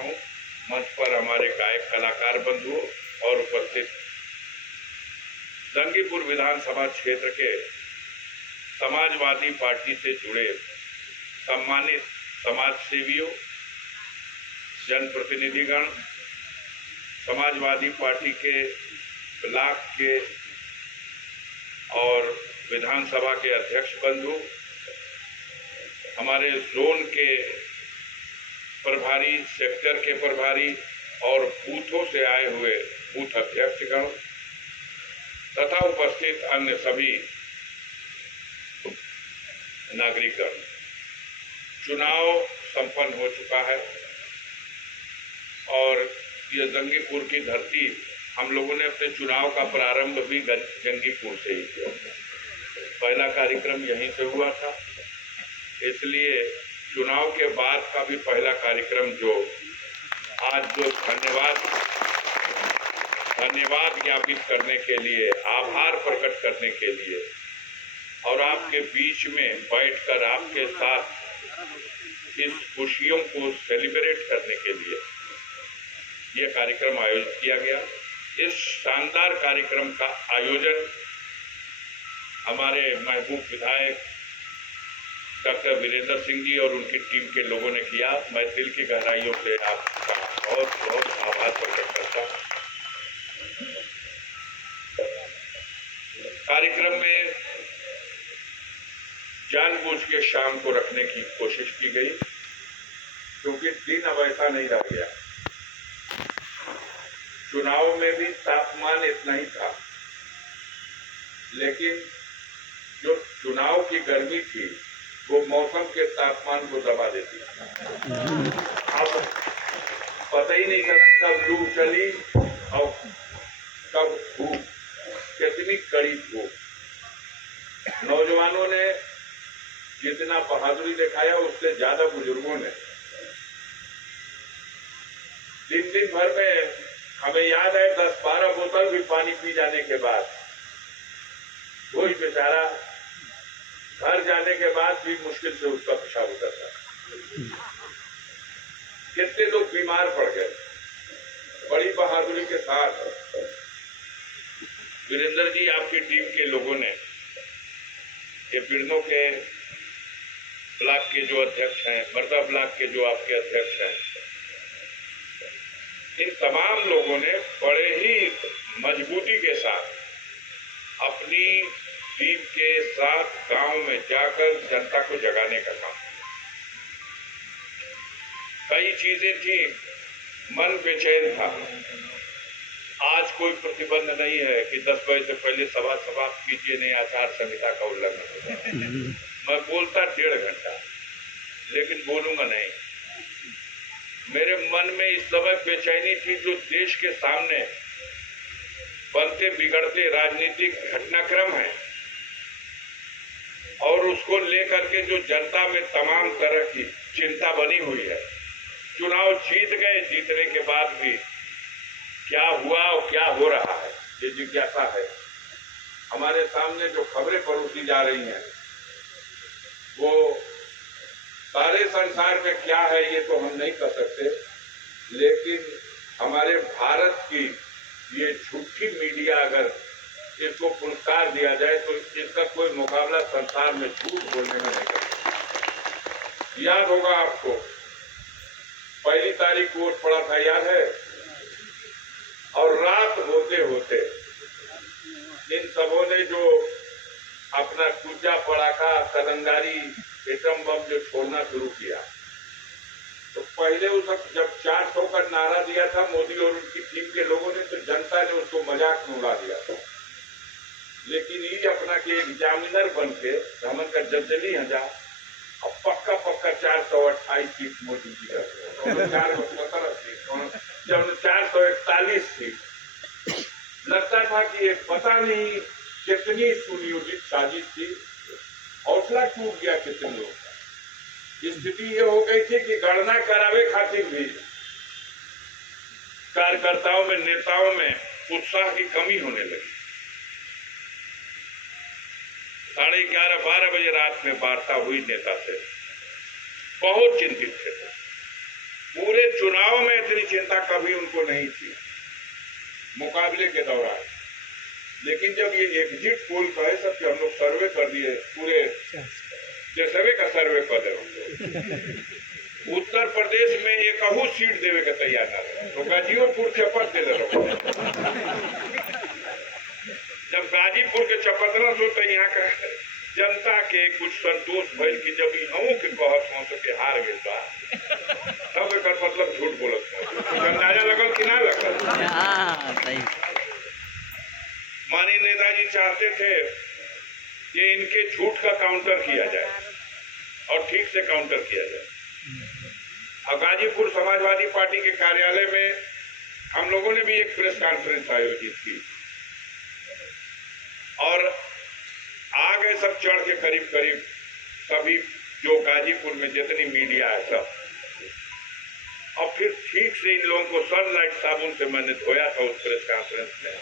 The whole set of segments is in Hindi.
हूं। मंच पर हमारे गायक कलाकार बंधुओं और उपस्थित जंगीपुर विधानसभा क्षेत्र के समाजवादी पार्टी से जुड़े सम्मानित समाज सेवियों, जनप्रतिनिधिगण, समाजवादी पार्टी के ब्लॉक के और विधानसभा के अध्यक्ष बंधु, हमारे जोन के प्रभारी, सेक्टर के प्रभारी और बूथों से आए हुए बूथ अध्यक्षगण तथा उपस्थित अन्य सभी नागरिकगण। चुनाव संपन्न हो चुका है और ये जंगीपुर की धरती, हम लोगों ने अपने चुनाव का प्रारंभ भी जंगीपुर से ही किया। पहला कार्यक्रम यहीं से हुआ था, इसलिए चुनाव के बाद का भी पहला कार्यक्रम जो आज जो धन्यवाद ज्ञापित करने के लिए, आभार प्रकट करने के लिए और आपके बीच में बैठकर आपके साथ इस खुशियों को सेलिब्रेट करने के लिए यह कार्यक्रम आयोजित किया गया। इस शानदार कार्यक्रम का आयोजन हमारे महबूब विधायक डॉक्टर वीरेंद्र सिंह जी और उनकी टीम के लोगों ने किया। मैं दिल की गहराइयों से आपका बहुत बहुत आभार प्रकट करता हूँ। कार्यक्रम में जानबूझ के शाम को रखने की कोशिश की गई, क्योंकि दिन अब ऐसा नहीं रह गया। चुनाव में भी तापमान इतना ही था, लेकिन जो चुनाव की गर्मी थी वो मौसम के तापमान को दबा देती है। अब पता ही नहीं चला कब लू चली और कब धूप, कितनी कड़ी धूप। नौजवानों ने जितना बहादुरी दिखाया उससे ज्यादा बुजुर्गों ने। दिन भर में हमें याद है 10-12 बोतल भी पानी पी जाने के बाद कोई बेचारा घर जाने के बाद भी मुश्किल से उसका पेशाब उतरता। कितने लोग बीमार पड़ गए। बड़ी बहादुरी के साथ वीरेंद्र जी, आपकी टीम के लोगों ने, ये बिरनों के ब्लॉक के जो अध्यक्ष हैं, मर्दा ब्लॉक के जो आपके अध्यक्ष हैं, इन तमाम लोगों ने बड़े ही मजबूती के साथ अपनी टीम के साथ गांव में जाकर जनता को जगाने का काम। कई चीजें थी, मन बेचैन था। आज कोई प्रतिबंध नहीं है कि 10 बजे से पहले सभा समाप्त कीजिए, नहीं आचार संहिता का उल्लंघन। मैं बोलता 1.5 घंटा, लेकिन बोलूंगा नहीं। मेरे मन में इस समय बेचैनी थी, जो देश के सामने बनते बिगड़ते राजनीतिक घटनाक्रम है और उसको लेकर के जो जनता में तमाम तरह की चिंता बनी हुई है। चुनाव जीत गए, जीतने के बाद भी क्या हुआ और क्या हो रहा है, ये जिज्ञासा है। हमारे सामने जो खबरें परोसी जा रही हैं वो सारे संसार में क्या है ये तो हम नहीं कह सकते, लेकिन हमारे भारत की ये झूठी मीडिया, अगर इसको पुरस्कार दिया जाए तो इसका कोई मुकाबला संसार में झूठ बोलने में नहीं कर सकता। याद होगा आपको, 1 तारीख को वोट पड़ा था, याद है? और रात होते होते इन सबों ने जो अपना कुचा पड़ाका, कलंगारी, एटम बम जो छोड़ना शुरू किया, तो पहले उस वक्त जब 400 का नारा दिया था मोदी और उनकी टीम के लोगों ने, तो जनता ने उसको मजाक में उड़ा दिया था। लेकिन ये अपना के एग्जामिनर बन के हमन का जल्दी हजा अब पक्का 428 सीट मोदी जी का, 417 सीट, 441 सीट। लगता था कि ये पता नहीं कितनी सुनियोजित साजिश थी। हौसला टूट गया कितने लोगों का। स्थिति ये हो गई थी कि गणना करावे खातिर भी कार्यकर्ताओं में, नेताओं में उत्साह की कमी होने लगी। 11:30-12 बजे रात में वार्ता हुई नेता से, बहुत चिंतित थे। पूरे चुनाव में इतनी चिंता कभी उनको नहीं थी मुकाबले के दौरान। लेकिन जब ये एग्जिट पोल का है सब हम लोग सर्वे कर दिए, पूरे देशवे का सर्वे कर रहे, उत्तर प्रदेश में एक अहू सीट देवे का तैयार ना रहे तो गाजीपुर शपथ दे रहे। जब गाजीपुर के चपतरा तो यहाँ का जनता के कुछ संतोष भइल कि जब इहू के कहत हो तो के हार गइल बा, तब एक मतलब झूठ बोलत है। अंदाजा लगल कि ना लगल? माननीय नेताजी चाहते थे कि इनके झूठ का काउंटर किया जाए और ठीक से काउंटर किया जाए। और गाजीपुर समाजवादी पार्टी के कार्यालय में हम लोगों ने भी एक प्रेस कॉन्फ्रेंस आयोजित की और आ गए सब चढ़ के करीब करीब सभी जो गाजीपुर में जितनी मीडिया है सब। और फिर ठीक से इन लोगों को सनलाइट साबुन से मैंने धोया था उस प्रेस कॉन्फ्रेंस में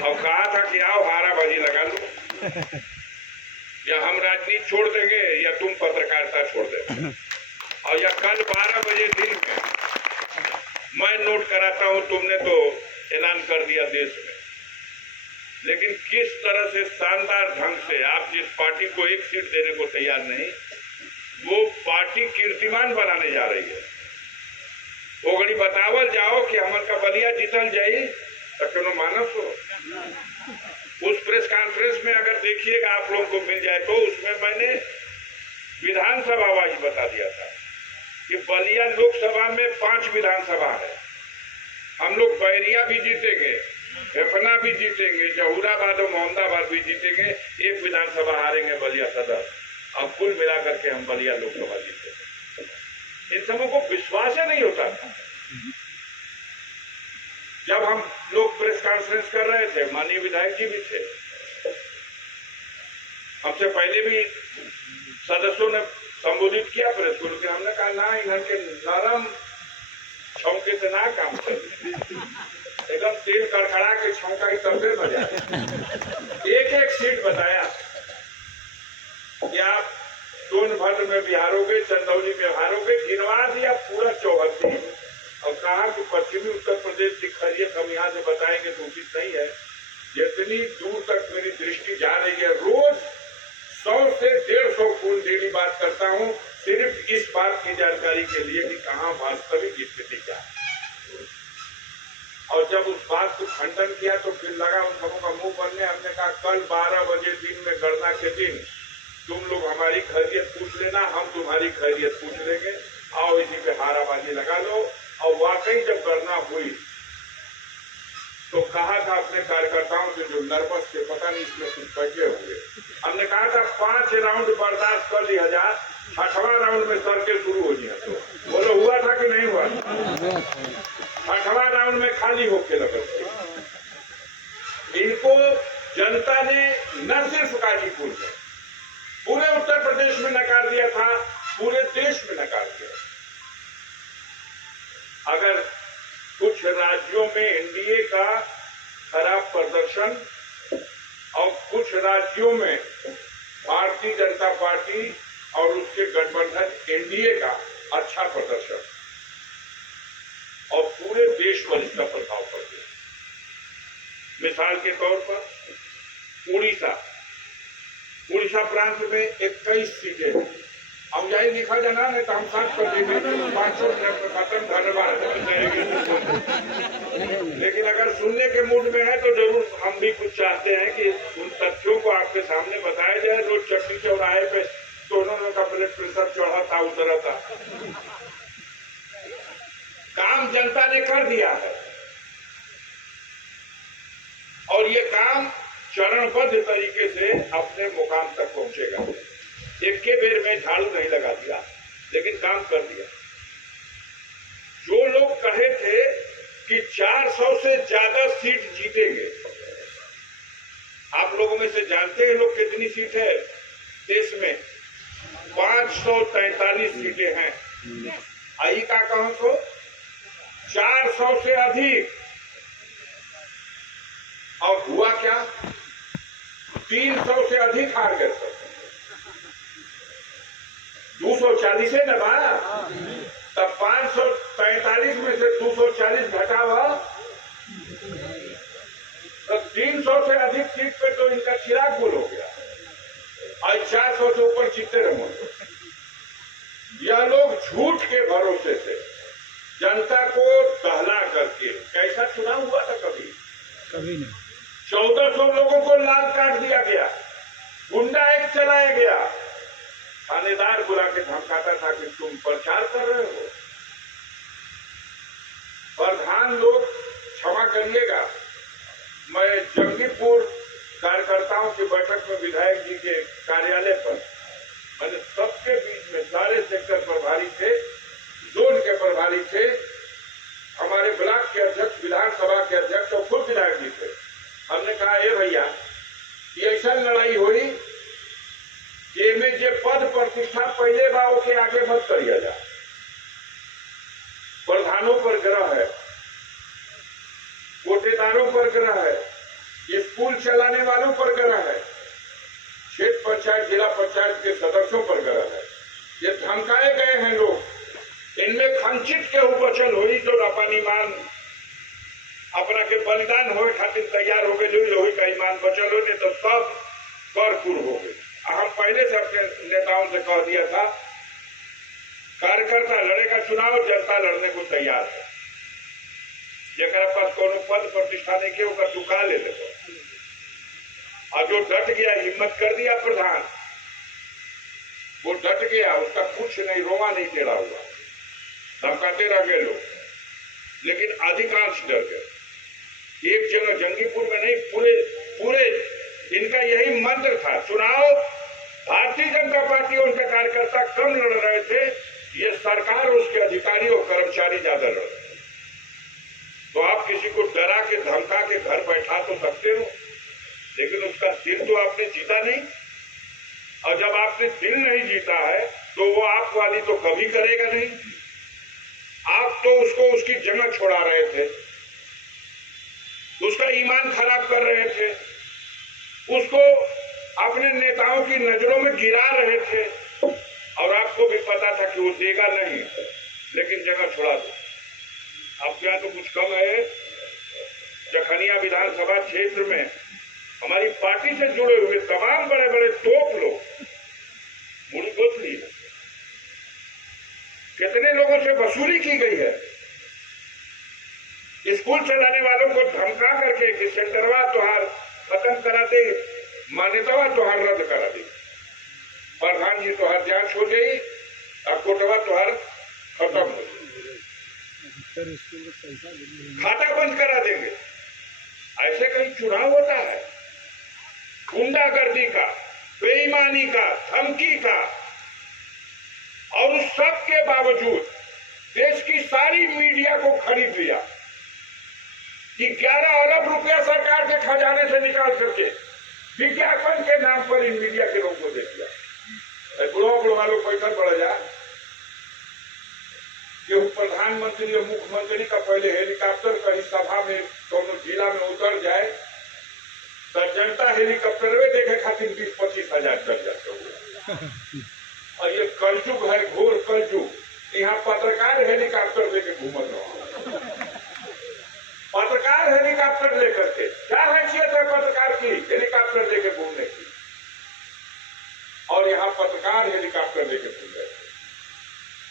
और कहा था कि आओ हाराबाजी लगा लो, या हम राजनीति छोड़ देंगे या तुम पत्रकारिता छोड़ देंगे। और या कल 12 बजे दिन में मैं नोट कराता हूं, तुमने तो ऐलान कर दिया देश में, लेकिन किस तरह से शानदार ढंग से आप जिस पार्टी को एक सीट देने को तैयार नहीं, वो पार्टी कीर्तिमान बनाने जा रही है। वो घड़ी बतावल जाओ कि हमार का बलिया जीतल जाई तो क्यों मानस हो। उस प्रेस कॉन्फ्रेंस में अगर देखिएगा आप लोगों को मिल जाए तो उसमें मैंने विधानसभा वाइज बता दिया था कि बलिया लोकसभा में 5 विधानसभा है, हम लोग बैरिया भी जीतेंगे, फेफना भी जीतेंगे, जहूराबाद और मोहम्मदाबाद भी जीतेंगे, एक विधानसभा हारेंगे बलिया सदर, अब कुल मिलाकर के हम बलिया लोकसभा जीतेंगे। इन सबों को विश्वास ही नहीं होता था। जब हम लोग प्रेस कॉन्फ्रेंस कर रहे थे, माननीय विधायक जी भी थे, हमसे पहले भी सदस्यों ने संबोधित किया प्रेस को, लेकिन हमने कहा ना, इन्हें के नरम छौके से ना काम कर, एकदम तेल कड़कड़ा के छौका की तरफ बजाया। एक एक सीट बताया कि आप सोनभद्र में भी हारोगे, चंदौली में हारोगे, गिनवा दिया पूरा 74 और कहा कि पश्चिमी उत्तर प्रदेश की खैरियत हम यहाँ से बताएंगे तो उचित नहीं है। जितनी दूर तक मेरी दृष्टि जा रही है, रोज 100 से 150 फोन डेली बात करता हूँ सिर्फ इस बात की जानकारी के लिए कि कहाँ वास्तविक स्थिति क्या है। और जब उस बात को खंडन किया तो फिर लगा उन सबों का मुंह बनने। हमने कहा कल 12 बजे दिन में गणना के दिन तुम लोग हमारी खैरियत पूछ लेना, हम तुम्हारी खैरियत पूछ लेंगे, आओ इसी पे हाराबाजी लगा लो। और वाकई जब गणना हुई तो कहा था अपने कार्यकर्ताओं से जो नर्वस थे, पता नहीं इसमें कुछ बचे हुए, हमने कहा था 5 राउंड बर्दाश्त कर लिया जा, 6वां राउंड में सड़कें शुरू हो गया। तो बोलो हुआ था कि नहीं हुआ? 6वां राउंड में खाली होके लगे। इनको जनता ने न सिर्फ गाजीपुर में, पूरे उत्तर प्रदेश में नकार दिया था, पूरे देश में नकार दिया। अगर कुछ राज्यों में एनडीए का खराब प्रदर्शन और कुछ राज्यों में भारतीय जनता पार्टी और उसके गठबंधन एनडीए का अच्छा प्रदर्शन और पूरे देश पर इसका प्रभाव पड़ गया। मिसाल के तौर पर उड़ीसा प्रांत में 21 सीटें हैं। अब यही लिखा जाना नहीं तो हम साथ कर देंगे 500 खत्म, धन्यवाद। लेकिन अगर सुनने के मूड में है तो जरूर हम भी कुछ चाहते हैं कि उन तथ्यों को आपके सामने बताया जाए। रोज चट्टी चौराहे पे दोनों का ब्लड प्रेशर चढ़ा था, उतरा था। काम जनता ने कर दिया है और ये काम चरणबद्ध तरीके से अपने मुकाम तक पहुंचेगा। एक के बेर में झाड़ू नहीं लगा दिया, लेकिन काम कर दिया। जो लोग कहे थे कि 400 से ज्यादा सीट जीतेंगे, आप लोगों में से जानते हैं लोग कितनी सीट है देश में? 543 सीटें हैं। आई का कहो तो 400 से अधिक। और हुआ क्या? 300 से अधिक हार गए सब। 240 है ना बा, तब 500 243 में से 240 घटा हुआ तो 300 से अधिक सीट पे तो इनका चिराग गुल हो गया और 400 से ऊपर जीते रहो। यह लोग झूठ के भरोसे से जनता को दहला करके, कैसा चुनाव हुआ था कभी नहीं। 1400 लोगों को लाल काट दिया गया, गुंडा एक चलाया गया, थानेदार बुला के धमकाता था कि तुम प्रचार कर रहे हो। प्रधान लोग क्षमा करिएगा, मैं जंगीपुर कार्यकर्ताओं की बैठक में विधायक जी के कार्यालय पर मैंने सबके बीच में सारे सेक्टर प्रभारी थे, जोन के प्रभारी थे, हमारे ब्लॉक के अध्यक्ष, विधानसभा के अध्यक्ष और खुद विधायक जी थे। हमने कहा ये भैया ये ऐसा लड़ाई हुई कि में जे पद प्रतिष्ठा पहले बाओ के आगे मत करिए जा। प्रधानों पर ग्रह है, कोटेदारों पर ग्रह है, स्कूल चलाने वालों पर ग्रह है, क्षेत्र पंचायत जिला पंचायत के सदस्यों पर ग्रह है। ये धमकाए गए हैं लोग, इनमें खंचित के बचल हुई तो अपन ईमान अपना के बलिदान होए खातिर तैयार हो गए, लोही का ईमान बचल हो, नहीं तो सब करकुर हो गए। हम पहले से अपने नेताओं से कह दिया था, कार्यकर्ता लड़ेगा चुनाव, जनता लड़ने को तैयार है। जरा पास कोनो पद प्रतिष्ठा नहीं के ओकर चुका ले देखो, और जो डट गया, हिम्मत कर दिया प्रधान, वो डट गया, उसका कुछ नहीं, रोमा नहीं टेढ़ा हुआ, धमकाते रह गए लोग, लेकिन अधिकांश डर गए। एक जगह जंगीपुर में नहीं, पूरे इनका यही मंत्र था, चुनाव भारतीय जनता पार्टी और उनके कार्यकर्ता कम लड़ रहे थे, ये सरकार उसके अधिकारी और कर्मचारी ज्यादा लड़ रहे। तो आप किसी को डरा के धमका के घर बैठा तो सकते हो, लेकिन उसका दिल तो आपने जीता नहीं, और जब आपने दिल नहीं जीता है तो वो आप वाली तो कभी करेगा नहीं। आप तो उसको उसकी जगह छोड़ा रहे थे, उसका ईमान खराब कर रहे थे, उसको अपने नेताओं की नजरों में गिरा रहे थे, और आपको भी पता था कि वो देगा नहीं, लेकिन जगह छोड़ा दो। आपके यहाँ तो कुछ कम है। जखनिया विधानसभा क्षेत्र में हमारी पार्टी से जुड़े हुए तमाम बड़े बड़े तोप लोग मुड़ी गोद ली है, कितने लोगों से वसूली की गई है। स्कूल चलाने वालों को धमका करके कि सेंटरवा तुहार खत्म करा दे, मान्यतावा तुहार रद्द करा दे, प्रधान जी तुहार जांच हो गई, और कोटवा तुहार खत्म हो गई, खाता बंद करा देंगे। ऐसे कहीं चुनाव होता है? गुंडागर्दी का, बेईमानी का, धमकी का, और उस सब के बावजूद देश की सारी मीडिया को खरीद लिया कि 11 अरब रुपया सरकार के खजाने से निकाल करके विज्ञापन के नाम पर इन मीडिया के लोगों को दे दिया। बुढ़वा लोग पैसा बढ़ जाए कि प्रधानमंत्री और मुख्यमंत्री का पहले हेलीकॉप्टर कहीं सभा में दोनों जिला में उतर जाए तो जनता हेलीकॉप्टर में देखे खातिर 20-25 हजार चल जाते हुए। और ये कलयुग है, घोर कलयुग। यहाँ पत्रकार हेलीकॉप्टर लेके घूमत रहो, पत्रकार हेलीकॉप्टर लेकर के, क्या हैसियत है पत्रकार की हेलीकॉप्टर लेके घूमने की, और यहाँ पत्रकार हेलीकॉप्टर लेके घूम रहे।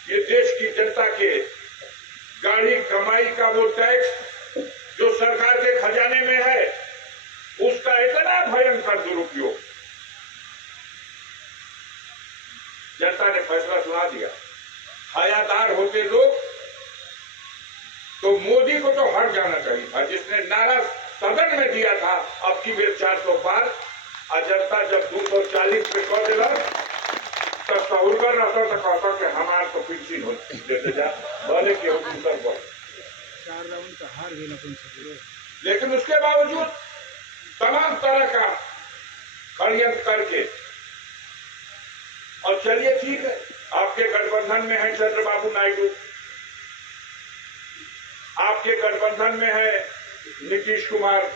ये देश की जनता के गाढ़ी कमाई का वो टैक्स जो सरकार के खजाने में है, उसका इतना भयंकर दुरुपयोग जनता ने फैसला सुना दिया। हयादार होते लोग तो मोदी को तो हट जाना चाहिए था, जिसने नारा सदन में दिया था अब की बेर 400 पार, और जनता जब 240 पे कह दिला तो सहूलकर रहता तो कहता कि हमारे तो पेंशन हो देते जा, भले के दूसर पर 4 राउंड का हार भी न, लेकिन उसके बावजूद तमाम तरह का षड्यंत्र करके, और चलिए ठीक है, आपके गठबंधन में है चंद्रबाबू नायडू, आपके गठबंधन में है नीतीश कुमार,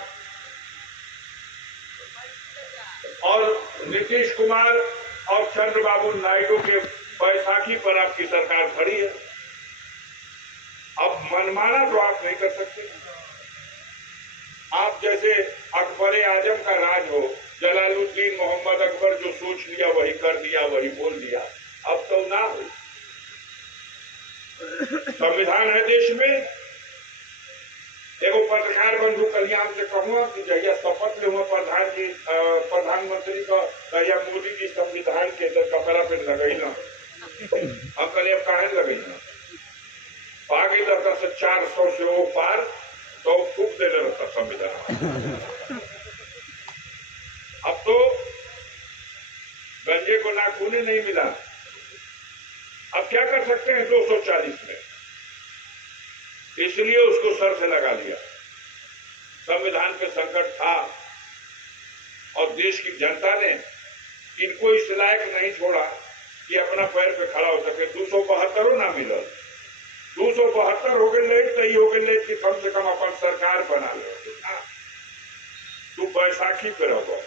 और नीतीश कुमार और चंद्रबाबू नायडू के बैसाखी पर आपकी सरकार खड़ी है। अब मनमाना तो आप नहीं कर सकते। आप जैसे अकबर आजम का राज हो, जलालुद्दीन मोहम्मद अकबर जो सोच लिया वही कर दिया, वही बोल दिया, अब तो ना हो। संविधान है देश में। एगो पत्रकार बंधु कल्याण से कहूँगा कि जहिया शपथ ले हुआ प्रधानमंत्री का कहिया मोदी जी संविधान के कपड़ा पे लगई ना, हम कल अब काहे लगई ना, पागई रहता से 400 से वो पार तो फूक देने रहता संविधान। अब तो गंजे को नाखूने नहीं मिला। अब क्या कर सकते हैं 240 में, इसलिए उसको सर से लगा लिया। संविधान पे संकट था और देश की जनता ने इनको इस लायक नहीं छोड़ा कि अपना पैर पे खड़ा हो सके। 272 ना मिला, 272 हो गए लेट, तो हो गए लेट कि कम से कम अपन सरकार बना ले। तू बैसाखी पे रहो,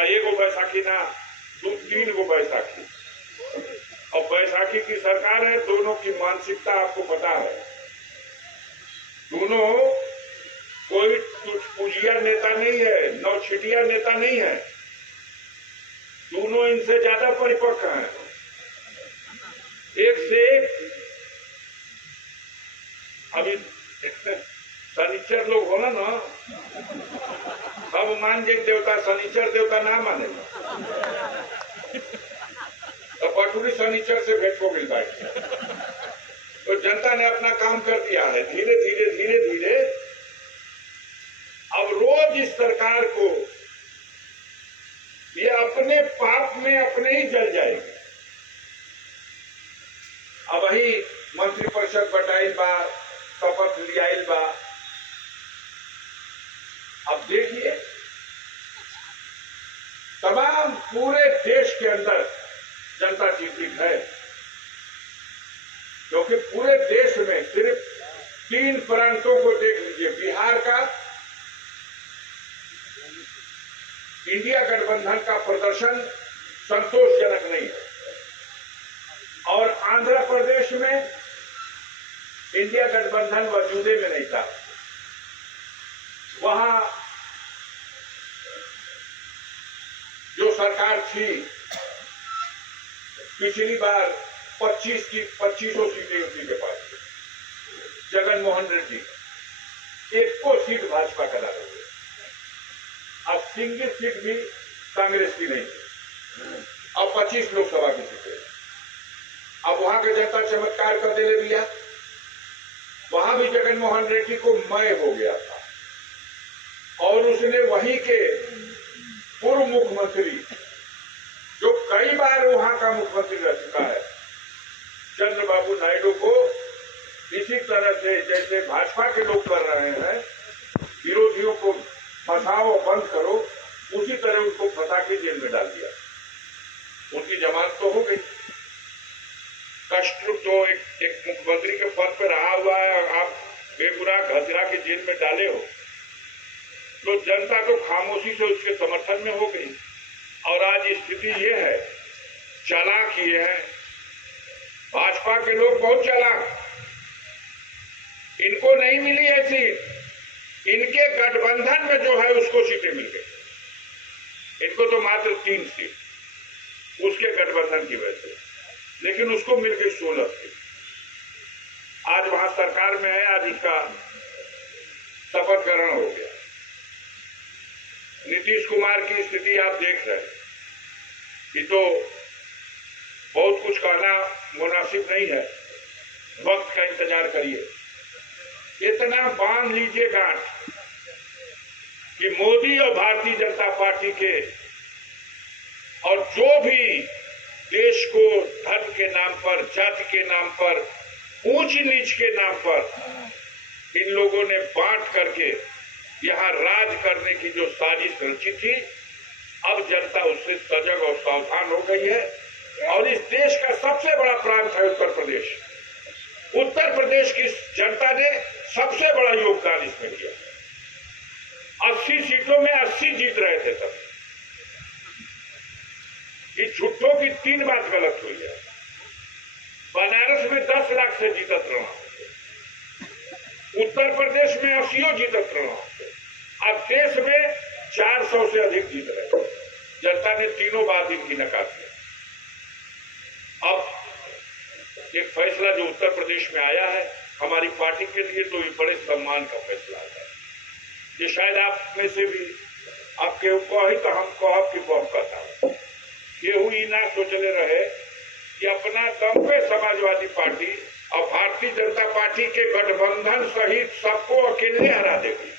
एगो बैसाखी ना 2-3 गो बैसाखी, और बैसाखी की सरकार है। दोनों की मानसिकता आपको पता है। दोनों कोई पूजिया नेता नहीं है, नौछिटिया नेता नहीं है, दोनों इनसे ज्यादा परिपक्व हैं, एक से एक। अभी शनिचर लोग हो ना, अब मान जे देवता शनिचर देवता ना माने तो पटुरी शनिचर से भेंट हो गई भाई। तो जनता ने अपना काम कर दिया है। धीरे धीरे धीरे धीरे अब रोज इस सरकार को ये अपने पाप में अपने ही जल जाएगी। अब वही मंत्रिपरिषद बटाइल बा, शपथ लियाइल बा। अब देखिए तमाम पूरे देश के अंदर जनता चिंतित है, क्योंकि पूरे देश में सिर्फ 3 प्रांतों को देख लीजिए। बिहार का इंडिया गठबंधन का प्रदर्शन संतोषजनक नहीं है, और आंध्र प्रदेश में इंडिया गठबंधन वजूदे में नहीं था। वहां जो सरकार थी पिछली बार 2500 सीटें उसी के पास थी। जगन मोहन रेड्डी एक को सीट भाजपा का डाले हुए, अब सिंगल सीट भी कांग्रेस की नहीं थी। अब 25 लोकसभा की सीटें। अब वहां के जनता चमत्कार कर दे दिया। वहां भी जगन मोहन रेड्डी को मय हो गया था, और उसने वहीं के पूर्व मुख्यमंत्री जो कई बार वहां का मुख्यमंत्री रह चुका है, चंद्रबाबू नायडू को इसी तरह से जैसे भाजपा के लोग कर रहे हैं, विरोधियों को फंसाओ बंद करो, उसी तरह उनको फंसा के जेल में डाल दिया। उनकी जमानत तो हो गई। कष्ट तो एक मुख्यमंत्री के पद पर रहा हुआ है, आप बेगुनाह घसरा के जेल में डाले हो, तो जनता तो खामोशी से उसके समर्थन में हो गई। और आज स्थिति ये है, चालाक ये है, भाजपा के लोग बहुत चालाक, इनको नहीं मिली है सीट, इनके गठबंधन में जो है उसको सीटें मिल गई। इनको तो मात्र 3 सीट उसके गठबंधन की वजह से, लेकिन उसको मिल गई 16 सीट। आज वहां सरकार में है, आज उसका शपथ ग्रहण हो गया। नीतीश कुमार की स्थिति आप देख रहे हैं, ये तो बहुत कुछ कहना मुनासिब नहीं है, वक्त का इंतजार करिए। इतना बांध लीजिए गांठ कि मोदी और भारतीय जनता पार्टी के और जो भी देश को धर्म के नाम पर, जाति के नाम पर, ऊंच नीच के नाम पर इन लोगों ने बांट करके यहां राज करने की जो साजिश रची थी, अब जनता उससे सजग और सावधान हो गई है। और इस देश का सबसे बड़ा प्रांत है उत्तर प्रदेश। उत्तर प्रदेश की जनता ने सबसे बड़ा योगदान इसमें किया। 80 सीटों में 80 जीत रहे थे सब। इस झूठों की 3 बात गलत हुई है। बनारस में 10 लाख से जीतत रहा, उत्तर प्रदेश में 80 जीतत रहा, अब देश में 400 से अधिक जीत रहे। जनता ने तीनों बात इनकी नकार दी। अब एक फैसला जो उत्तर प्रदेश में आया है हमारी पार्टी के लिए तो ये बड़े सम्मान का फैसला है। ये शायद आप में से भी आप केहू कही तो हम कहब कि कम कहता केहू ई ना सोचले रहे कि अपना दम पे समाजवादी पार्टी और भारतीय जनता पार्टी के गठबंधन सहित सबको अकेले हरा देगी।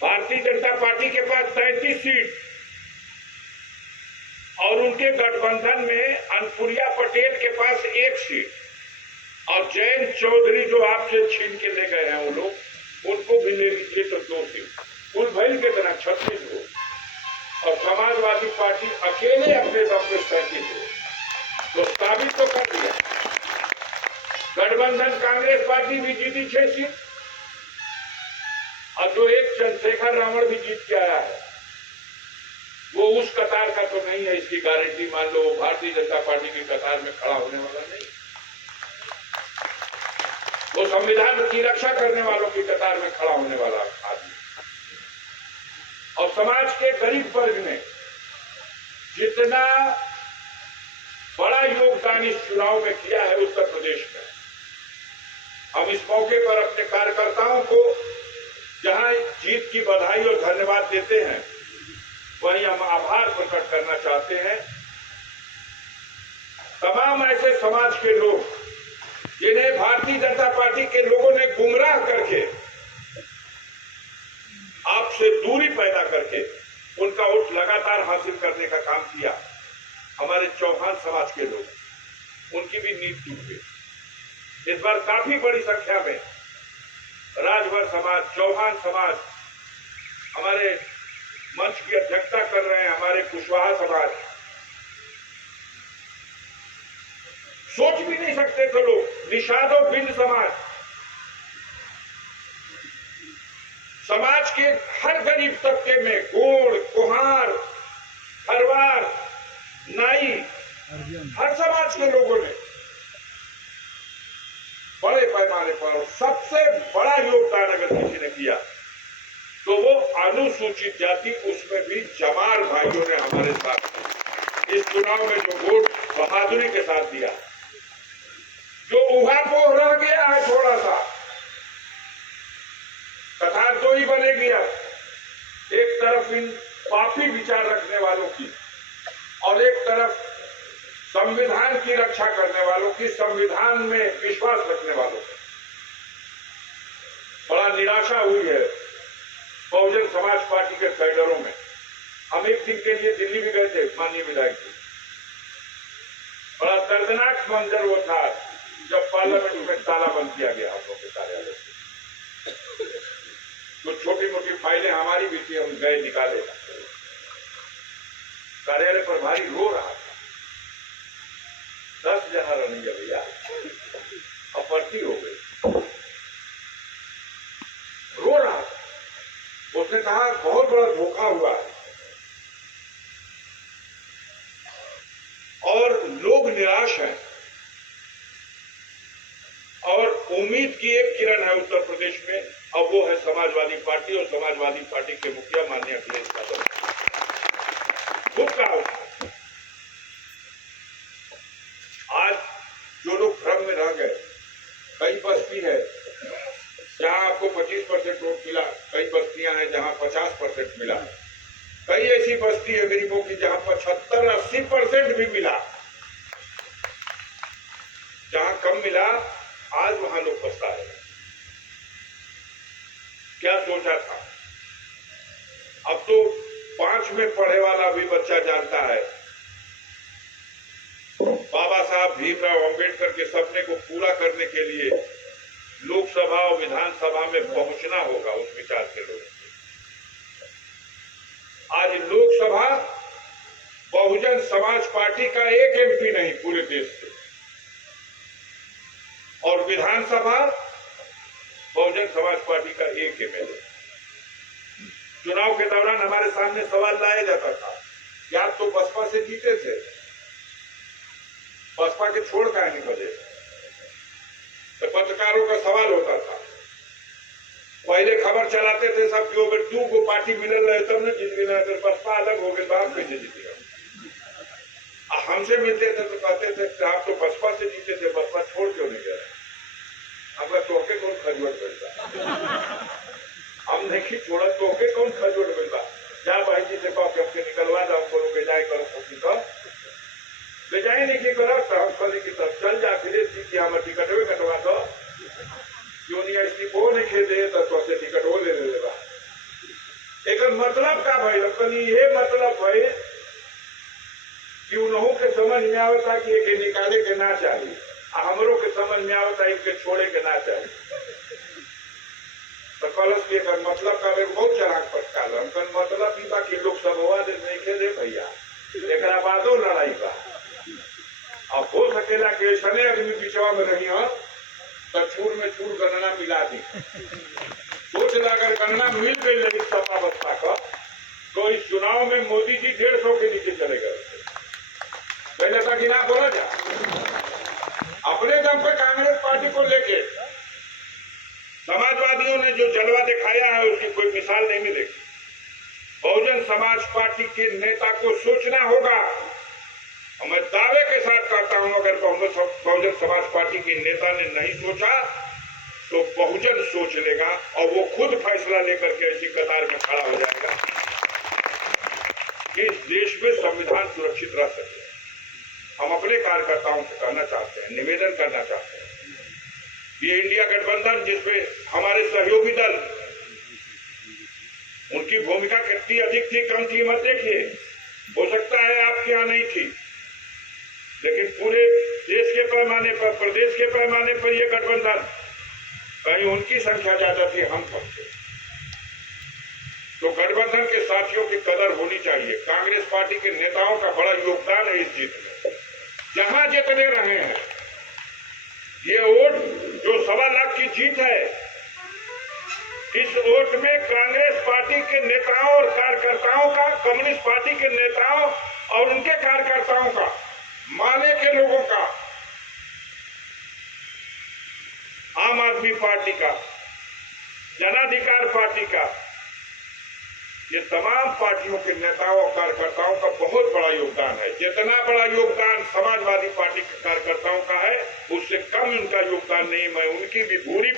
भारतीय जनता पार्टी के पास 33 सीट और उनके गठबंधन में अनुप्रिया पटेल के पास 1 सीट और जयंत चौधरी जो आपसे छीन के ले गए हैं वो लोग, उनको भी ले लीजिए तो 2 सीट, कुल भइल के तरह 36 हो और समाजवादी पार्टी अकेले अपने दम पे 37 हो। तो साबित तो कर दिया। गठबंधन कांग्रेस पार्टी भी जीती 6 सीट और जो एक चंद्रशेखर रावण भी जीत के आया है वो उस कतार का तो नहीं है, इसकी गारंटी मान लो भारतीय जनता पार्टी की कतार में खड़ा होने वाला नहीं। वो संविधान की रक्षा करने वालों की कतार में खड़ा होने वाला आदमी। और समाज के गरीब वर्ग ने जितना बड़ा योगदान इस चुनाव में किया है उत्तर प्रदेश में, हम इस मौके पर अपने कार्यकर्ताओं को जहां जीत की बधाई और धन्यवाद देते हैं वहीं हम आभार प्रकट करना चाहते हैं तमाम ऐसे समाज के लोग जिन्हें भारतीय जनता पार्टी के लोगों ने गुमराह करके आपसे दूरी पैदा करके उनका वोट लगातार हासिल करने का काम किया। हमारे चौहान समाज के लोग, उनकी भी नींद टूट गई। इस बार काफी बड़ी संख्या में राजभर समाज, चौहान समाज हमारे मंच की अध्यक्षता कर रहे हैं। हमारे कुशवाहा समाज, सोच भी नहीं सकते थे लोग, निषादो बिंद समाज के हर गरीब तबके में गोड़, कुहार, हरवार, नाई, हर समाज के लोगों ने बड़े पैमाने पर सबसे बड़ा योगदान अगर किसी ने किया तो वो अनुसूचित जाति, उसमें भी चमार भाइयों ने हमारे साथ इस चुनाव में जो वोट बहादुरी के साथ दिया। जो ऊहापोह रह गया है थोड़ा सा, कतार तो ही बनेगी अब, एक तरफ इन पापी विचार रखने वालों की और एक तरफ संविधान की रक्षा करने वालों की, संविधान में विश्वास रखने वालों की। बड़ा निराशा हुई है बहुजन समाज पार्टी के कैडरों में। हम एक दिन के लिए दिल्ली भी गए थे माननीय विधायक जी, बड़ा दर्दनाक मंजर वो था जब पार्लियामेंट में ताला बंद किया गया हम लोग के कार्यालय से। तो छोटी मोटी फाइलें हमारी भी थी, हम गए निकाले, कार्यालय पर भारी रो रहा था। 10 जना रनिंग भैया, अपर्थी हो गई, रो रहा था। उसने कहा बहुत बड़ा धोखा हुआ है और लोग निराश हैं और उम्मीद की एक किरण है उत्तर प्रदेश में, अब वो है समाजवादी पार्टी और समाजवादी पार्टी के मुखिया माननीय अखिलेश यादव। खूब कहा उसने। आज जो लोग भ्रम में रह गए, कई बस्ती है जहां आपको 25% वोट मिला, कई बस्तियां हैं जहां 50% मिला, कई ऐसी बस्ती है गरीबों की जहां 75-80% भी मिला। जहां कम मिला आज वहां लोग पछता रहे। क्या सोचा था? अब तो 5 में पढ़े वाला भी बच्चा जानता है बाबा साहब भीमराव अंबेडकर के सपने को पूरा करने के लिए लोकसभा और विधानसभा में पहुंचना होगा उस विचार के लोग। आज लोकसभा बहुजन समाज पार्टी का एक एमपी नहीं पूरे देश से, और विधानसभा बहुजन समाज पार्टी का एक एमएलए। चुनाव के दौरान हमारे सामने सवाल लाया जाता था कि आप तो बसपा से जीते थे, बसपा के छोड़ काहे नहीं बजे? तो पत्रकारों का सवाल होता था पर चलाते थे सब क्यों दू को पार्टी मिलल रहे तब न जीत गए, अगर बसपा अलग हो गए बाप कैसे जीतेगा। हमसे मिलते थे तो कहते थे कि आप तो बसपा से जीते थे, बसपा छोड़ क्यों नहीं गए। हमका तोहके कौन खजवट मिलता, हम नहीं छोड़ा तोहके कौन खजवट मिलता। जा भाई जी से कह के हमसे निकलवा दो, हमको बेजाय करो खुशी तो बेजाय नहीं की करो तो हम कहने की तब चल जा फिर कि हम टिकटवे कटवा दो, यूनिवर्सिटी वो नहीं खेदे तो से टिकट वो ले लेगा। एक मतलब का भाई अपनी ये मतलब भाई कि उन्हों के समझ में आवता कि एक निकाले के ना चाहिए, हमरों के समझ में आवता इनके छोड़े के ना चाहिए। तो कलश के मतलब का बहुत चढ़ाक पटकाल हम मतलब भी बा कि लोग सभा दे नहीं खेदे भैया, एक बादो लड़ाई बा। अब हो सकेला कि ऐसा आदमी पिछवा में रही हो तो छूर में छूर गणना मिला दी। सोच ला अगर गणना मिल गई रही सपा बसपा का तो इस चुनाव में मोदी जी 150 के नीचे चले गए। पहले तक ना बोला जा अपने दम पे कांग्रेस पार्टी को लेके समाजवादियों ने जो जलवा दिखाया है उसकी कोई मिसाल नहीं मिलेगी। बहुजन समाज पार्टी के नेता को सोचना होगा, और मैं दावे के साथ कहता हूं अगर बहुजन समाज पार्टी के नेता ने नहीं सोचा तो बहुजन सोच लेगा और वो खुद फैसला लेकर के ऐसी कतार में खड़ा हो जाएगा कि इस देश में संविधान सुरक्षित रह सके। हम अपने कार्यकर्ताओं से कहना चाहते हैं, निवेदन करना चाहते हैं, ये इंडिया गठबंधन जिसमें हमारे सहयोगी दल उनकी भूमिका कितनी अधिक थी कम थी मत देखिए, हो सकता है आपके यहाँ नहीं थी, लेकिन पूरे देश के पैमाने पर प्रदेश के पैमाने पर यह गठबंधन कहीं उनकी संख्या ज्यादा थी हम कम थे। तो गठबंधन के साथियों की कदर होनी चाहिए। कांग्रेस पार्टी के नेताओं का बड़ा योगदान है इस जीत में, जहां जितने रहे हैं। ये वोट जो 1.25 लाख की जीत है, इस वोट में कांग्रेस पार्टी के नेताओं और कार्यकर्ताओं का, कम्युनिस्ट पार्टी के नेताओं और उनके कार्यकर्ताओं का, माले के लोगों का, आम आदमी पार्टी का, जनाधिकार पार्टी का, ये तमाम पार्टियों के नेताओं और कार्यकर्ताओं का बहुत बड़ा योगदान है। जितना बड़ा योगदान समाजवादी पार्टी के कार्यकर्ताओं का है उससे कम उनका योगदान नहीं। मैं उनकी भी पूरी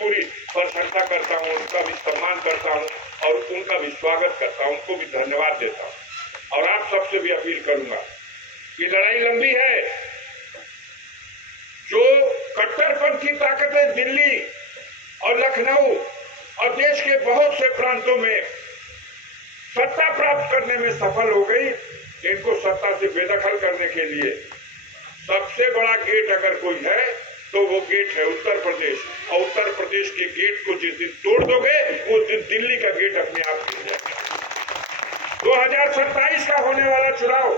प्रशंसा करता हूं, उनका भी सम्मान करता हूं और उनका भी स्वागत करता हूं, उनको भी धन्यवाद देता हूं। और आप सबसे भी अपील करूंगा कि लड़ाई लंबी है। जो कट्टरपंथी ताकतें दिल्ली और लखनऊ और देश के बहुत से प्रांतों में सत्ता प्राप्त करने में सफल हो गई, इनको सत्ता से बेदखल करने के लिए सबसे बड़ा गेट अगर कोई है तो वो गेट है उत्तर प्रदेश। और उत्तर प्रदेश के गेट को जिस दिन तोड़ दोगे उस दिन दिल्ली का गेट अपने आप खुल जाएगा। 2027 का होने वाला चुनाव,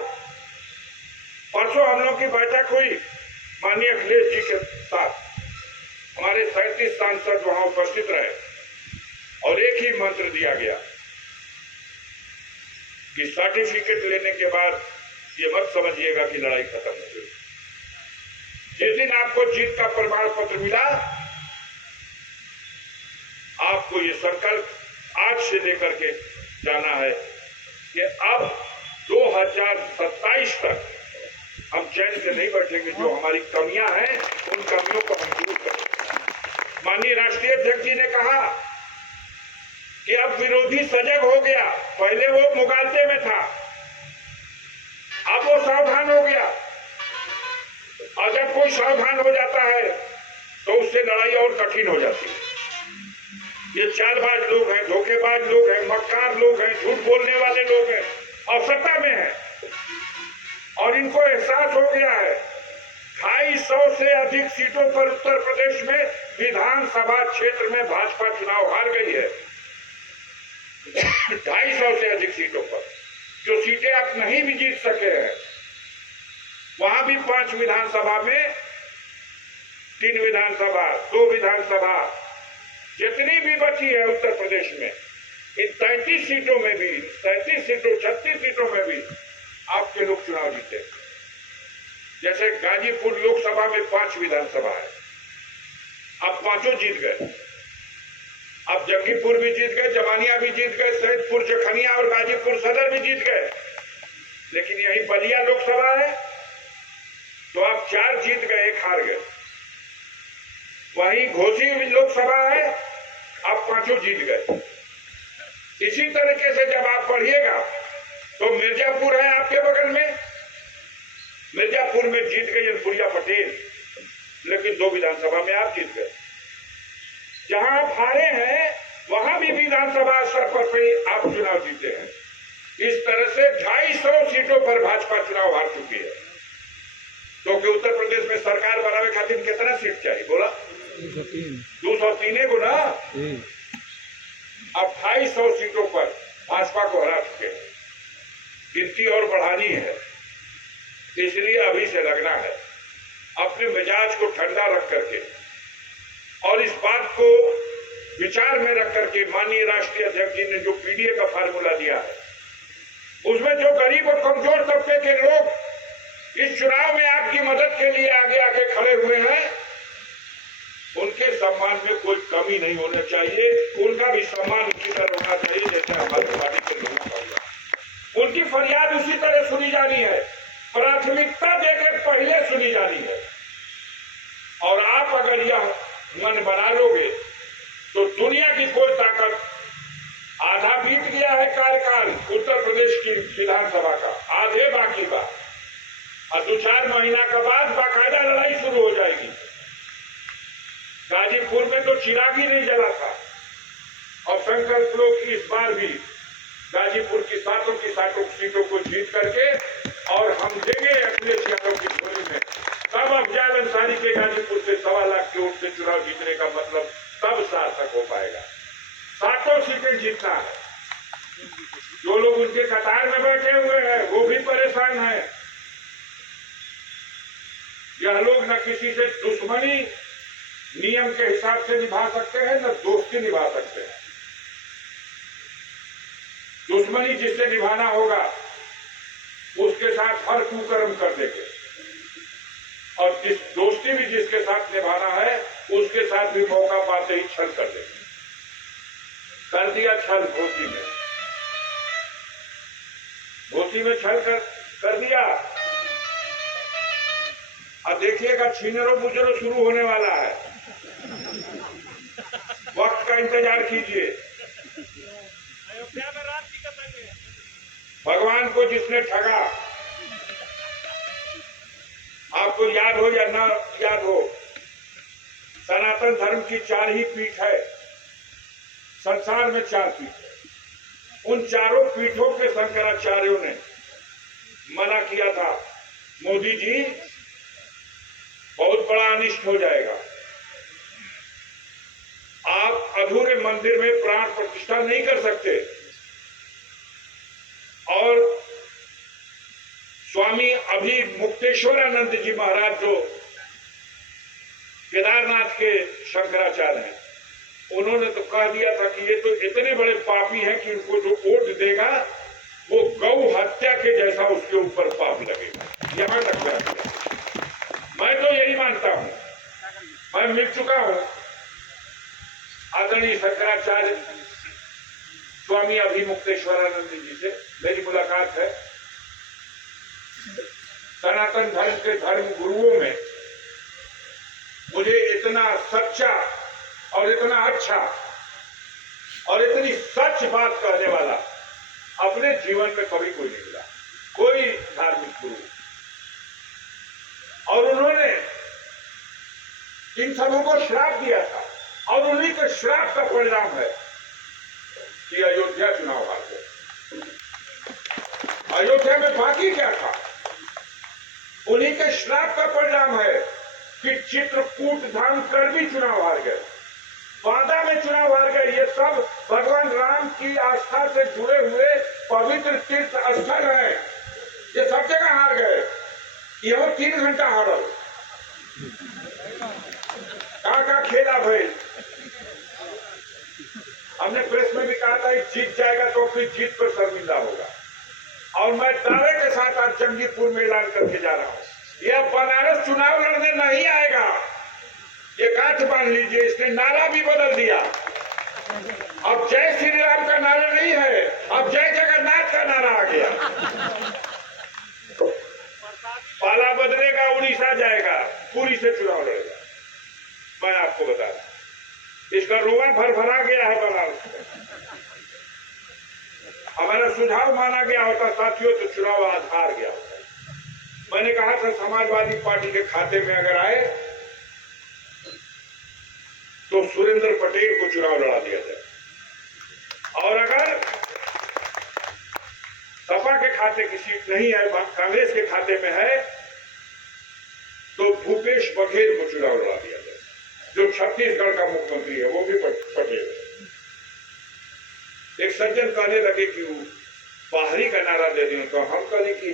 परसों हम लोग की बैठक हुई माननीय अखिलेश जी के साथ, हमारे 37 सांसद वहां उपस्थित रहे और एक ही मंत्र दिया गया कि सर्टिफिकेट लेने के बाद ये मत समझिएगा कि लड़ाई खत्म हो गई। जिस दिन आपको जीत का प्रमाण पत्र मिला, आपको ये संकल्प आज से लेकर के जाना है कि अब 2027 तक हम चैन से नहीं बैठेंगे। जो हमारी कमियां हैं उन कमियों को हम दूर करेंगे। माननीय राष्ट्रीय अध्यक्ष जी ने कहा कि अब विरोधी सजग हो गया, पहले वो मुगालते में था, अब वो सावधान हो गया। और जब कोई सावधान हो जाता है तो उससे लड़ाई और कठिन हो जाती है। ये चालबाज लोग हैं, धोखेबाज लोग हैं, मक्कार लोग हैं, झूठ बोलने वाले लोग हैं और सत्ता में हैं और इनको एहसास हो गया है 250 से अधिक सीटों पर उत्तर प्रदेश में विधानसभा क्षेत्र में भाजपा चुनाव हार गई है। 250 से अधिक सीटों पर जो सीटें आप नहीं भी जीत सके हैं, वहां भी 5 विधानसभा में, 3 विधानसभा, 2 विधानसभा, जितनी भी बची है उत्तर प्रदेश में, इन 33 सीटों में भी, 33 सीटों, 36 सीटों में भी आपके लोग चुनाव जीते। जैसे गाजीपुर लोकसभा में 5 विधानसभा है, अब 5 जीत गए। अब जंगीपुर भी जीत गए, जमानिया भी जीत गए, सैदपुर, जखनिया और गाजीपुर सदर भी जीत गए, लेकिन यही बलिया लोकसभा है तो आप 4 जीत गए, 1 हार गए। वहीं घोसी लोकसभा है, आप 5 जीत गए। इसी तरीके से जब आप पढ़िएगा तो मिर्जापुर है आपके बगल में, मिर्जापुर में जीत गई अनुप्रिया पटेल, लेकिन 2 विधानसभा में आप जीत गए। जहां आप हारे हैं वहां भी विधानसभा स्तर पर आप चुनाव जीते हैं। इस तरह से 250 सीटों पर भाजपा चुनाव हार चुकी है। तो कि उत्तर प्रदेश में सरकार बनाने खातिर कितना सीट चाहिए बोला? 203 को ना, 250 सीटों पर भाजपा को हरा चुके हैं। गिनती और बढ़ानी है, इसलिए अभी से लगना है, अपने मिजाज को ठंडा रख करके और इस बात को विचार में रख करके माननीय राष्ट्रीय अध्यक्ष जी ने जो पीडीए का फार्मूला दिया है, उसमें जो गरीब और कमजोर तबके के लोग इस चुनाव में आपकी मदद के लिए आगे आगे खड़े हुए हैं, उनके सम्मान में कोई कमी नहीं होना चाहिए। उनका भी सम्मान उसी तरह होना चाहिए जैसे हमारी पार्टी के लोगों का हुआ। उनकी फरियाद उसी तरह सुनी जानी है, प्राथमिकता देकर पहले सुनी जानी है। और आप अगर यह मन बना लोगे तो दुनिया की कोई ताकत, आधा बीत गया है कार्यकाल उत्तर प्रदेश की विधानसभा का, आधे बाकी बा, और 2-4 महीना के बाद बाकायदा लड़ाई शुरू हो जाएगी। गाजीपुर में तो चिराग ही नहीं जला था और संकल्प लोग इस बार भी गाजीपुर की 7 सीटों को जीत करके और हम देंगे अखिलेश यादव की झोली में, तब अफजाल अंसारी के गाजीपुर से 1.25 लाख के वोट से चुनाव जीतने का मतलब तब सार्थक हो पाएगा। 7 सीटें जीतना है। जो लोग उनके कतार में बैठे हुए हैं वो भी परेशान हैं। यह लोग न किसी से दुश्मनी नियम के हिसाब से निभा सकते हैं, न दोस्ती निभा सकते हैं। दुश्मनी जिससे निभाना होगा उसके साथ हर कुकर्म कर देंगे, और दोस्ती भी जिसके साथ निभाना है उसके साथ भी मौका पाते ही छल कर देंगे। कर दिया छल घोसी में छल कर दिया। अब देखिएगा छीनरो बुजरो शुरू होने वाला है, वक्त का इंतजार कीजिए। अयोध्या में रात की कथन है, भगवान को जिसने ठगा, आपको याद हो या ना याद हो, सनातन धर्म की 4 ही पीठ है, संसार में 4 पीठ है। उन 4 पीठों के शंकराचार्यों ने मना किया था, मोदी जी बहुत बड़ा अनिष्ट हो जाएगा, आप अधूरे मंदिर में प्राण प्रतिष्ठा नहीं कर सकते। और स्वामी अभी मुक्तेश्वरानंद जी महाराज जो केदारनाथ के शंकराचार्य हैं, उन्होंने तो कह दिया था कि ये तो इतने बड़े पापी हैं कि उनको जो वोट देगा वो गौ हत्या के जैसा उसके ऊपर पाप लगेगा। यहां तक कह दिया। मैं तो यही मानता हूं, मैं मिल चुका हूं आदरणीय शंकराचार्य स्वामी अभिमुक्तेश्वरानंद जी से, मेरी मुलाकात है। सनातन धर्म के धर्म गुरुओं में मुझे इतना सच्चा और इतना अच्छा और इतनी सच बात कहने वाला अपने जीवन में कभी कोई नहीं मिला, कोई धार्मिक गुरु। और उन्होंने इन सबों को श्राप दिया था, और उन्हीं के श्राप का परिणाम है कि अयोध्या चुनाव हार गए। अयोध्या में बाकी क्या था? उन्हीं के श्राप का परिणाम है कि चित्रकूट धाम कर भी चुनाव हार गए, बांदा में चुनाव हार गए। ये सब भगवान राम की आस्था से जुड़े हुए पवित्र तीर्थ स्थल है, ये सब जगह हार गए। ये 3 घंटा हारल का खेला भाई। हमने प्रेस में भी कहा था जीत जाएगा तो अपनी जीत पर शर्मिंदा होगा, और मैं दावे के साथ आज जंगीपुर में ऐलान करके जा रहा हूं, यह बनारस चुनाव लड़ने नहीं आएगा। ये गांठ बांध लीजिए, इसने नारा भी बदल दिया। से चुनाव लड़ेगा। मैं आपको बता रहा हूं, इसका रोवन भरभरा गया है बनारस में। हमारा सुझाव माना गया होता साथियों तो चुनाव आज हार गया होता। मैंने कहा था समाजवादी पार्टी के खाते में अगर आए तो सुरेंद्र पटेल को चुनाव लड़ा दिया जाए, और अगर सपा के खाते की सीट नहीं है, कांग्रेस के खाते में है, तो भूपेश बघेल को चुनाव लड़ा दिया जाए, जो छत्तीसगढ़ का मुख्यमंत्री है, वो भी पटेल है। एक सज्जन कहने लगे कि वो बाहरी का नारा दे दिया, तो हम कहने की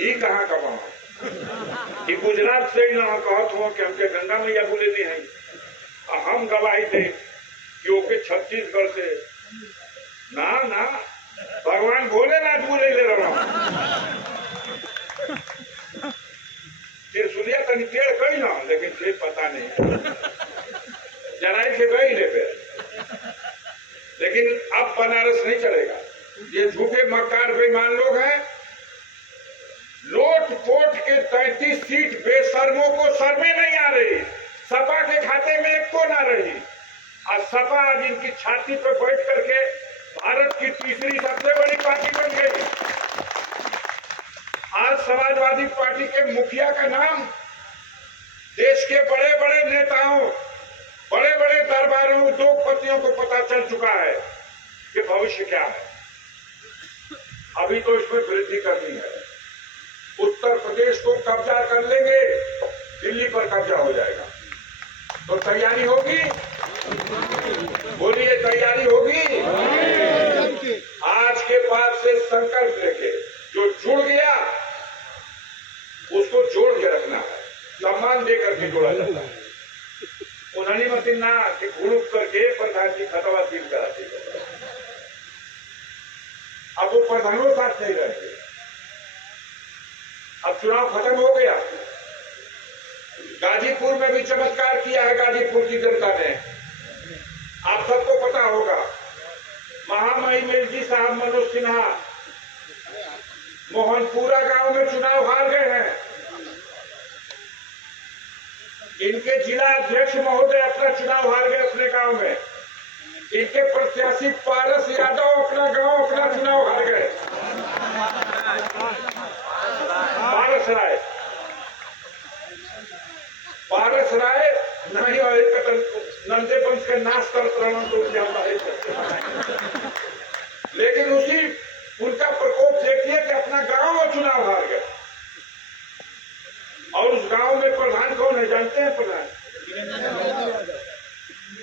ये कहाँ का वहां ये गुजरात से ही ना कहत हो कि हमके गंगा मैया बोले नहीं है, हम गवाही दे कि ओके छत्तीसगढ़ से ना ना भगवान भोलेनाथ बोले ले रहा हूं। त्रिशुलिया तनी टेढ़ गई ना, लेकिन फिर पता नहीं जराई के गई ले फिर। लेकिन अब बनारस नहीं चलेगा। ये झूठे मक्कार बेईमान लोग हैं। लोट पोट के 33 सीट बेशर्मों को सर में नहीं आ रही, सपा के खाते में एक को ना रही, और सपा आज इनकी छाती पर बैठ करके भारत की तीसरी सबसे बड़ी पार्टी बन गई। आज समाजवादी पार्टी के मुखिया का नाम देश के बड़े बड़े नेताओं, बड़े बड़े दरबारों, उद्योगपतियों को पता चल चुका है कि भविष्य क्या है। अभी तो इसमें वृद्धि करनी है। उत्तर प्रदेश को कब्जा कर लेंगे, दिल्ली पर कब्जा हो जाएगा। तो तैयारी होगी, बोलिए तैयारी होगी। आज के बाद से संकल्प लेके जो जुड़ गया उसको जोड़ के रखना है, सम्मान दे करके जोड़ा जाता है। उन्होंने मत ना कि घुड़ुक करके प्रधान जी खतवा सील कराते। अब वो प्रधानों साथ नहीं रहेंगे। अब चुनाव खत्म हो गया। गाजीपुर में भी चमत्कार किया है गाजीपुर की जनता ने, आप सबको पता होगा। महामहिम जी साहब मनोज सिन्हा मोहनपुरा गांव में चुनाव हार गए हैं। इनके जिला अध्यक्ष महोदय अपना चुनाव हार गए अपने गांव में। इनके प्रत्याशी पारस यादव अपना गांव अपना चुनाव हार गए। पारस राय नहीं, नंदे वंश का नाश कर लेकिन उसी उनका प्रकोप देखिए कि अपना गांव और चुनाव हार गए। और उस गांव में प्रधान कौन है जानते हैं? प्रधान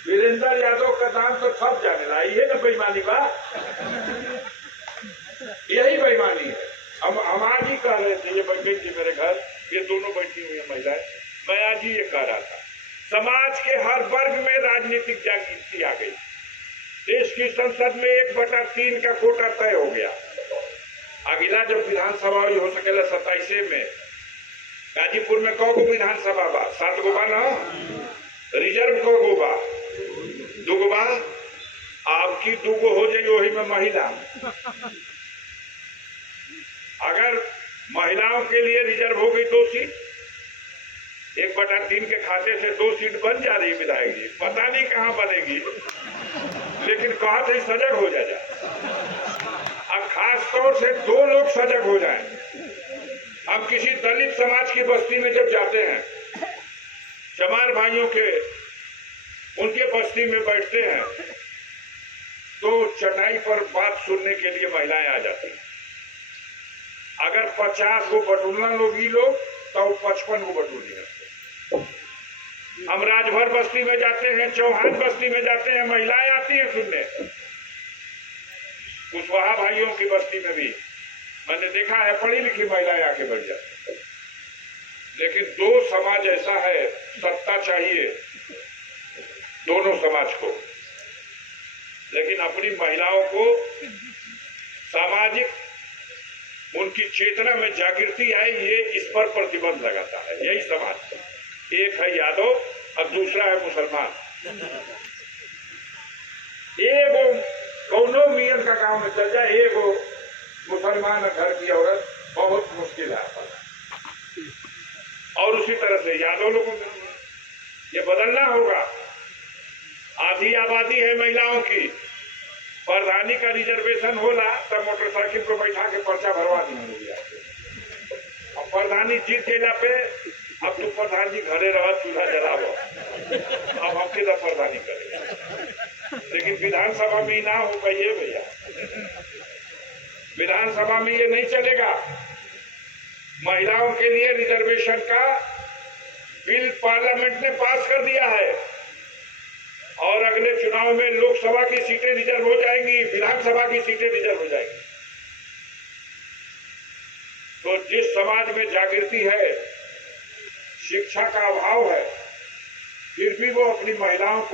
वीरेंद्र यादव का नाम तो सब जाने ला। ये ना बेईमानी बात, यही बेईमानी है। हम आज ही कह रहे थे, ये बैठ गई थी मेरे घर, ये दोनों बैठी हुई है महिलाएं। मैं आज ही ये कह रहा था, समाज के हर वर्ग में राजनीतिक जागृति आ गई। देश की संसद में 1/3 का कोटा तय हो गया। अगला जब विधानसभा हो सकेला 27 में। गाजीपुर में कौ गो विधानसभा बा? 7 गो बा ना। रिजर्व कौ गो बा? 2 गो बा। आपकी 2 गो हो जाए वही में महिला। अगर महिलाओं के लिए रिजर्व हो गई 2 सीट, 1/3 के खाते से 2 सीट बन जा रही विधायक जी। पता नहीं कहां बनेगी, लेकिन कहा थे सजग हो जा। अब खास तौर से 2 लोग सजग हो जाएं। हम किसी दलित समाज की बस्ती में जब जाते हैं, चमार भाइयों के उनके बस्ती में बैठते हैं, तो चटाई पर बात सुनने के लिए महिलाएं आ जाती हैं। अगर 50 को बटूलना लोगी लोग तो 55 को बटूली है। हम राजभर बस्ती में जाते हैं, चौहान बस्ती में जाते हैं, महिलाएं आती हैं सुनने। कुशवाहा भाइयों की बस्ती में भी मैंने देखा है, पढ़ी लिखी महिलाएं आके बैठ जाती। लेकिन 2 समाज ऐसा है, सत्ता चाहिए दोनों समाज को, लेकिन अपनी महिलाओं को सामाजिक उनकी चेतना में जागृति आए, ये इस पर प्रतिबंध लगाता है। यही समाज, एक है यादव और दूसरा है मुसलमान। एगो कौनो मियन का गांव में चल जाए, एगो मुसलमान घर की औरत बहुत मुश्किल है। और उसी तरह से यादव लोगों में ये बदलना होगा। आधी आबादी है महिलाओं की, प्रधानी का रिजर्वेशन होला तब मोटरसाइकिल पे बैठा के पर्चा भरवा दी। अब प्रधानी जीत गया पे अब तू प्रधान जी घरे रह, चूल्हा जलाव, अब हमके तो प्रधानी करे। लेकिन विधानसभा में ना हो पाइए भैया, विधानसभा में ये नहीं चलेगा। महिलाओं के लिए रिजर्वेशन का बिल पार्लियामेंट ने पास कर दिया है और अगले चुनाव में लोकसभा की सीटें रिजर्व हो जाएंगी, विधानसभा की सीटें रिजर्व हो जाएंगी। तो जिस समाज में जागृति है, शिक्षा का अभाव है, फिर भी वो अपनी महिलाओं को